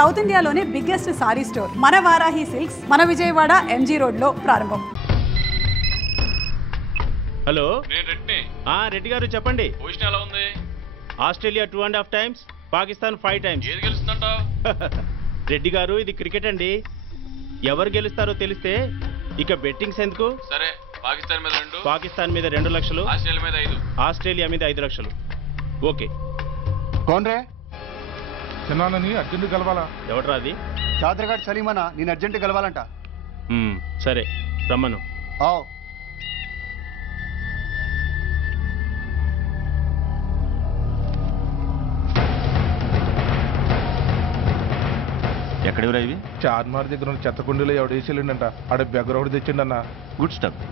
South ఇండియాలోనే biggest sorry store మన Varahi silks మన విజయవాడ ఎంజీ రోడ్ లో ప్రారంభం. హలో, నేను రెడ్డిని. రెడ్డి గారు చెప్పండి. పొజిషన్ ఎలా ఉంది? Australia 2.5 times, Pakistan 5 times. ఏది గెలుస్తుందంటావు? రెడ్డి గారు ఇది క్రికెట్ అండి. ఎవరు గెలుస్తారో తెలిస్తే ఇక బెట్టింగ్స్ ఎందుకు? సరే, పాకిస్తాన్ మీద 2, పాకిస్తాన్ మీద 2 లక్షలు, ఆస్ట్రేలియా మీద 5, ఆస్ట్రేలియా మీద 5 లక్షలు. ఓకే. కోన్రే చిన్నానని అర్జెంట్ కలవాలా? ఎవట్రా అది? చాదరగాడ్ సలీమనా, నేను అర్జెంట్ కలవాలంట. సరే రమ్మను. ఎక్కడెవరా ఇవి? చార్మార్ దగ్గర ఉన్న చెత్త కుండీలో ఎవడేసేళ్ళంట. ఆడ బెగ్గరొకటి తెచ్చిండన్న. Good stuff.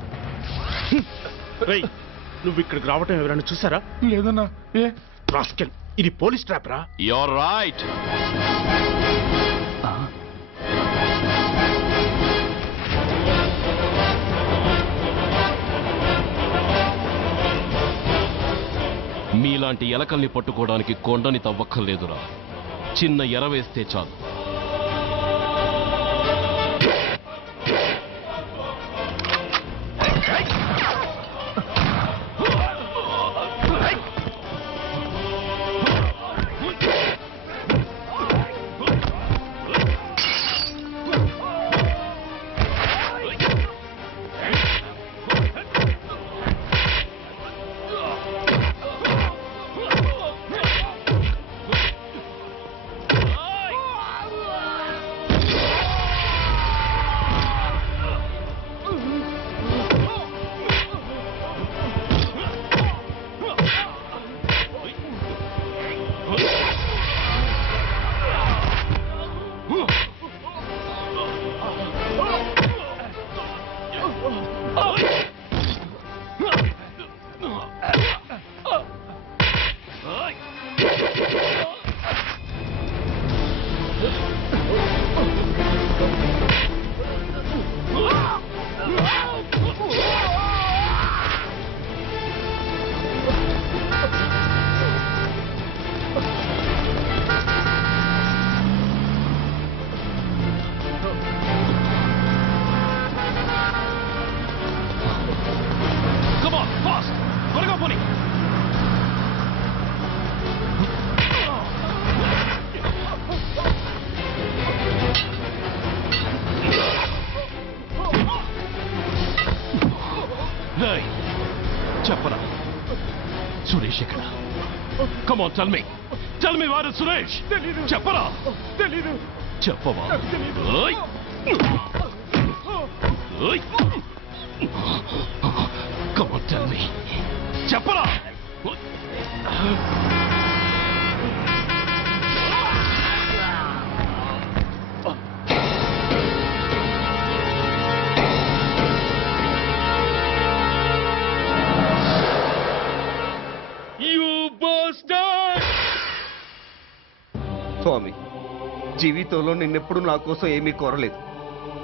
నువ్వు ఇక్కడికి రావటం ఎవరైనా చూసారా? లేదన్నా. ఏ రాస్కెల్, ఇది పోలీస్ ట్రాప్ రా. You're right. మీలాంటి ఎలకల్ని పట్టుకోవడానికి కొండని తవ్వక్కర్లేదురా, చిన్న ఎర వేస్తే చాలు. చెప్పరా సురేష్ ఎక్కడ? Come on, tell me what is Suresh? చెప్పరా? తెలీదు. చెప్పవా? Come on, tell me. చెప్పరా? స్వామి, జీవితంలో నిన్నెప్పుడు నా కోసం ఏమీ కోరలేదు.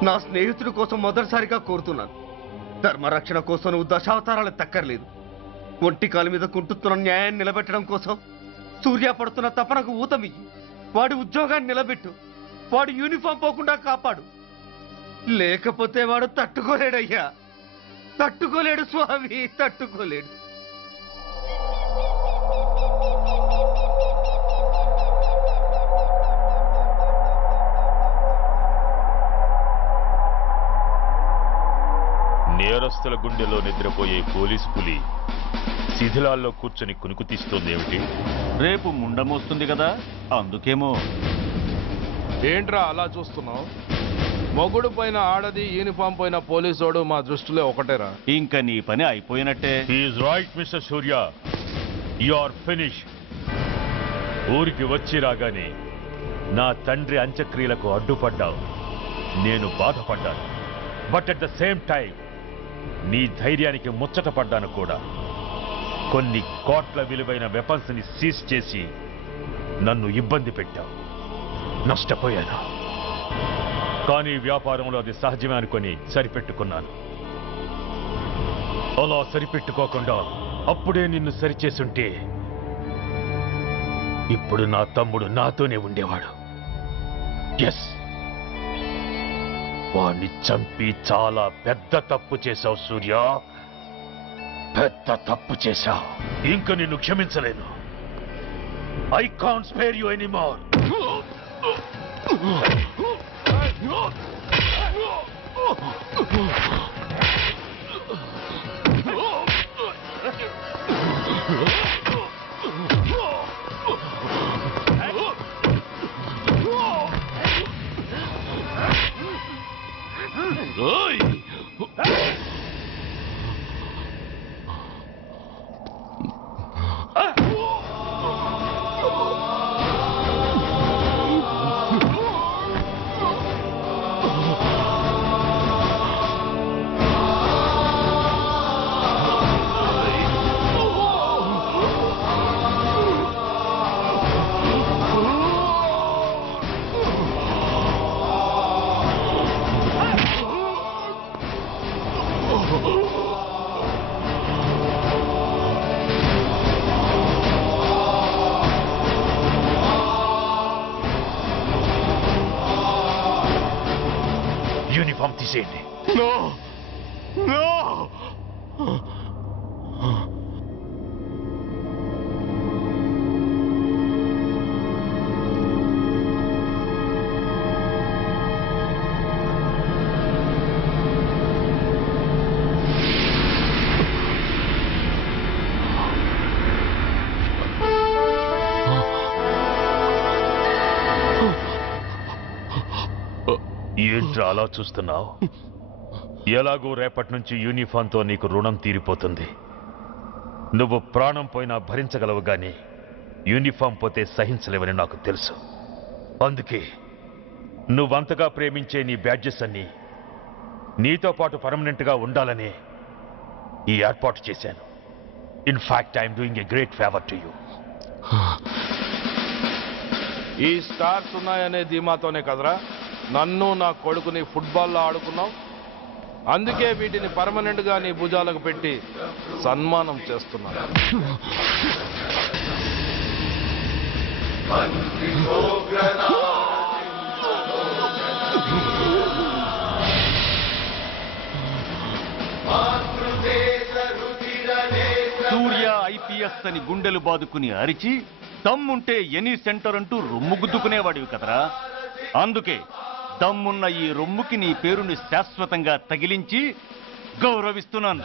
నా స్నేహితుడి కోసం మొదటిసారిగా కోరుతున్నాను. ధర్మరక్షణ కోసం నువ్వు దశావతారాలు తక్కర్లేదు. ఒంటి కాలు మీద కుంటుతున్న న్యాయాన్ని నిలబెట్టడం కోసం సూర్య పడుతున్న తపనకు ఊతమియ్యి. వాడి ఉద్యోగాన్ని నిలబెట్టు. వాడు యూనిఫామ్ పోకుండా కాపాడు. లేకపోతే వాడు తట్టుకోలేడయ్యా, తట్టుకోలేడు స్వామి, తట్టుకోలేడు. నేరస్తుల గుండెలో నిద్రపోయే పోలీసు పులి శిథిలాల్లో కూర్చొని కునుకు తీస్తోందేమిటి? రేపు ముండమొస్తుంది కదా, అందుకేమో. ఏంట్రా అలా చూస్తున్నావు? మొగుడు పైన ఆడది, యూనిఫామ్ పైన పోలీసోడు మా దృష్టిలో ఒకటేరా. ఇంకా నీ పని అయిపోయినట్టే. He's right mister Surya, you are finish. ఊరికి వచ్చి రాగానే నా తండ్రి అంత్యక్రియలకు అడ్డుపడ్డావు. నేను బాధపడ్డాను. But at the same time నీ ధైర్యానికి ముచ్చట పడ్డాను కూడా. కొన్ని కోట్ల విలువైన వెపన్స్ ని సీజ్ చేసి నన్ను ఇబ్బంది పెట్టావు. నష్టపోయాను. కానీ వ్యాపారంలో అది సహజమే అనుకొని సరిపెట్టుకున్నాను. అలా సరిపెట్టుకోకుండా అప్పుడే నిన్ను సరిచేసుంటే ఇప్పుడు నా తమ్ముడు నాతోనే ఉండేవాడు. ఎస్, వాణ్ణి చంపి చాలా పెద్ద తప్పు చేశావు సూర్య. పెద్ద తప్పు చేశావు. ఇంక నిన్ను క్షమించలేను. I can't spare you anymore. Uniform తీసేయండి. ఏంట్రా అలా చూస్తున్నావు? ఎలాగూ రేపటి నుంచి యూనిఫామ్తో నీకు రుణం తీరిపోతుంది. నువ్వు ప్రాణం పోయినా భరించగలవు గాని యూనిఫామ్ పోతే సహించలేవని నాకు తెలుసు. అందుకే నువ్వంతగా ప్రేమించే నీ బ్యాడ్జెస్ అన్ని నీతో పాటు పర్మనెంట్గా ఉండాలని ఈ ఏర్పాటు చేశాను. In fact I'm doing a great favour to you. ఈ స్టార్స్ ఉన్నాయనే ధీమాతోనే కదరా నన్ను నా కొడుకుని ఫుట్బాల్లో ఆడుకున్నావు. అందుకే వీటిని పర్మనెంట్ గా నీ భుజాలకు పెట్టి సన్మానం చేస్తున్నాను. సూర్య ఐపీఎస్ అని గుండెలు బాదుకుని అరిచి దమ్ముంటే ఎనీ సెంటర్ అంటూ రొమ్ము గుద్దుకునేవాడివి కదరా. అందుకే దమ్మున్న ఈ రొమ్ముకి నీ పేరుని శాశ్వతంగా తగిలించి గౌరవిస్తున్నాను.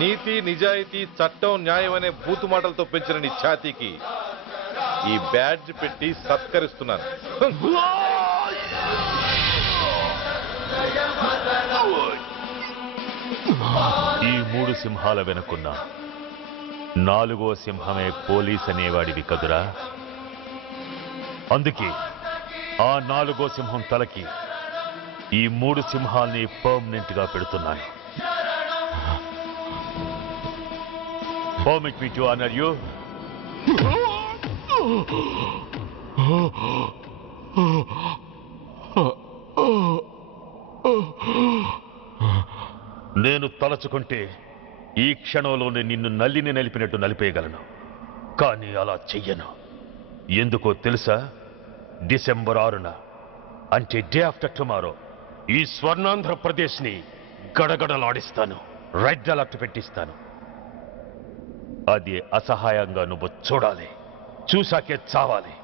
నీతి, నిజాయితీ, చట్టం, న్యాయం అనే బూతు మాటలతో పెంచిన నీ ఛాతీకి ఈ బ్యాడ్జ్ పెట్టి సత్కరిస్తున్నాను. ఈ 3 సింహాల వెనుకున్న 4వ సింహమే పోలీస్ అనేవాడివి కదురా. అందుకే ఆ 4వ సింహం తలకి ఈ 3 సింహాల్ని పర్మనెంట్ గా పెడుతున్నాను. Permit me to honor you. నేను తలచుకుంటే ఈ క్షణంలోనే నిన్ను నల్లిని నలిపినట్టు నలిపేయగలను. కానీ అలా చెయ్యను. ఎందుకో తెలుసా? డిసెంబర్ 6న అంటే డే ఆఫ్టర్ టుమారో ఈ స్వర్ణాంధ్రప్రదేశ్ని గడగడలాడిస్తాను. రెడ్ అలర్ట్ పెట్టిస్తాను. అది అసహాయంగా నువ్వు చూడాలి. చూశాకే చావాలి.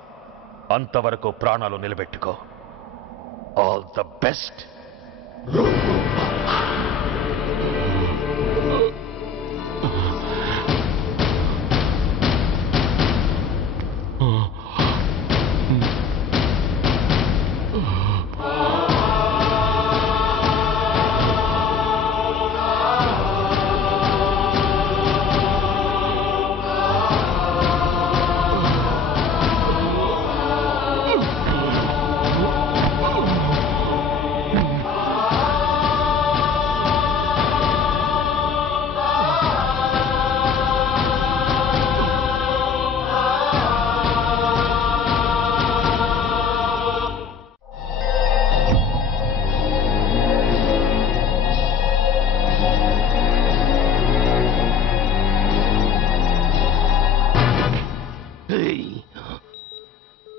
అంతవరకు ప్రాణాలు నిలబెట్టుకో. All the best.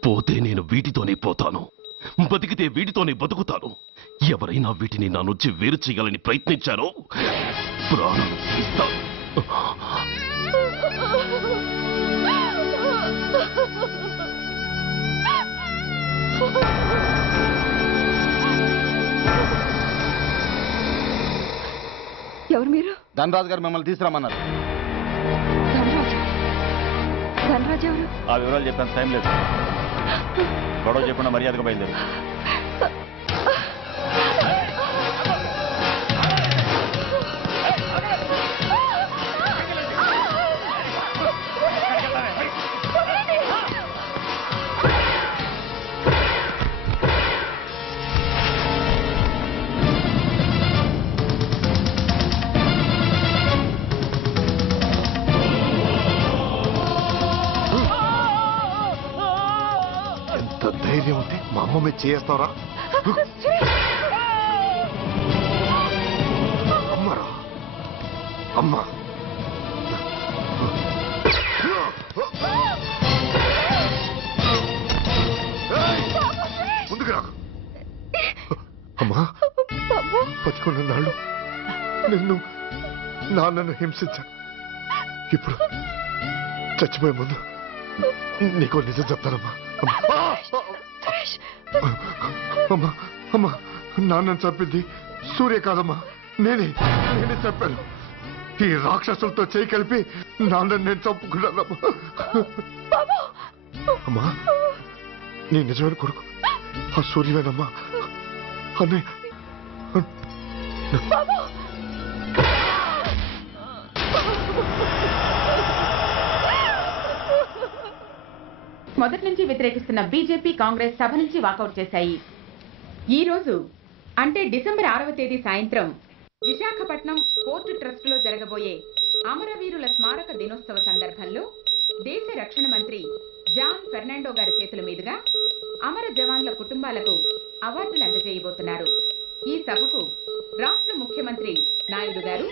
పోతే నేను వీటితోనే పోతాను, బతికితే వీటితోనే బతుకుతాను. ఎవరైనా వీటిని నా నుంచి వేరు చేయాలని ప్రయత్నించారో ప్రాణం ఇస్తాను. ఎవరు మీరు? ధనరాజు గారు మిమ్మల్ని తీసుకురామన్నారు. ధనరాజు ఎవరు? ఆ వివరాలు చెప్పేంత టైం లేదు. గొడవ చెప్పకుండా మర్యాదగా బయలుదేరు. ధైర్యం ఉంటే మా అమ్మ మీద చేస్తారా? అమ్మరా అమ్మ, ముందుకు రాకు. అమ్మా, బతికున్న నాళ్ళు నిన్ను నాన్నను హింసించాను. ఇప్పుడు చచ్చిపోయే ముందు నీకో నిజం చెప్తానమ్మా. అమ్మా అమ్మా, నాన్నను చంపింది సూర్య కాదమ్మా, నేనే చెప్పాను. ఈ రాక్షసులతో చేయి కలిపి నాన్నని నేను చంపుకున్నానమ్మా. అమ్మా, నీ నిజమైన కొడుకు ఆ సూర్యవేనమ్మా. అన్నయ్య మొదటి నుంచి వ్యతిరేకిస్తున్న బీజేపీ, కాంగ్రెస్ సభ నుంచి వాకౌట్ చేశాయి. ఈ రోజు అంటే డిసెంబర్ 6వ తేదీ సాయంత్రం విశాఖపట్నం పోర్టు ట్రస్ట్ లో జరగబోయే అమరవీరుల స్మారక దినోత్సవ సందర్భంలో దేశ రక్షణ మంత్రి జాన్ ఫెర్నాండో గారి చేతుల మీదుగా అమర జవాన్ల కుటుంబాలకు అవార్డులు అందజేయబోతున్నారు. ఈ సభకు రాష్ట్ర ముఖ్యమంత్రి నాయుడు గారు,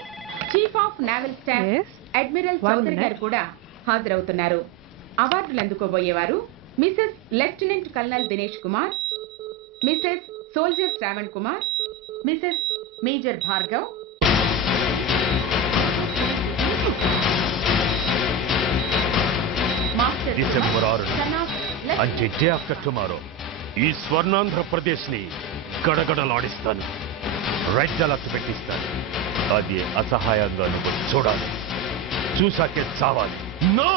chief of naval staff admiral Chaudhary గారు కూడా హాజరవుతున్నారు. అవార్డులు అందుకోబోయేవారు Mrs lieutenant colonel Dinesh Kumar, Mrs soldier Shravan Kumar, Mrs major Bhargav, December 6 అంటే డే ఆఫ్టర్ టుమారో ఈ స్వర్ణాంధ్రప్రదేశ్ ని గడగడలాడిస్తాను, రెడ్ అలర్ట్ పెట్టిస్తాను. అది అసహాయంగా నువ్వు చూడాలి, చూసాకే చావాలి. నో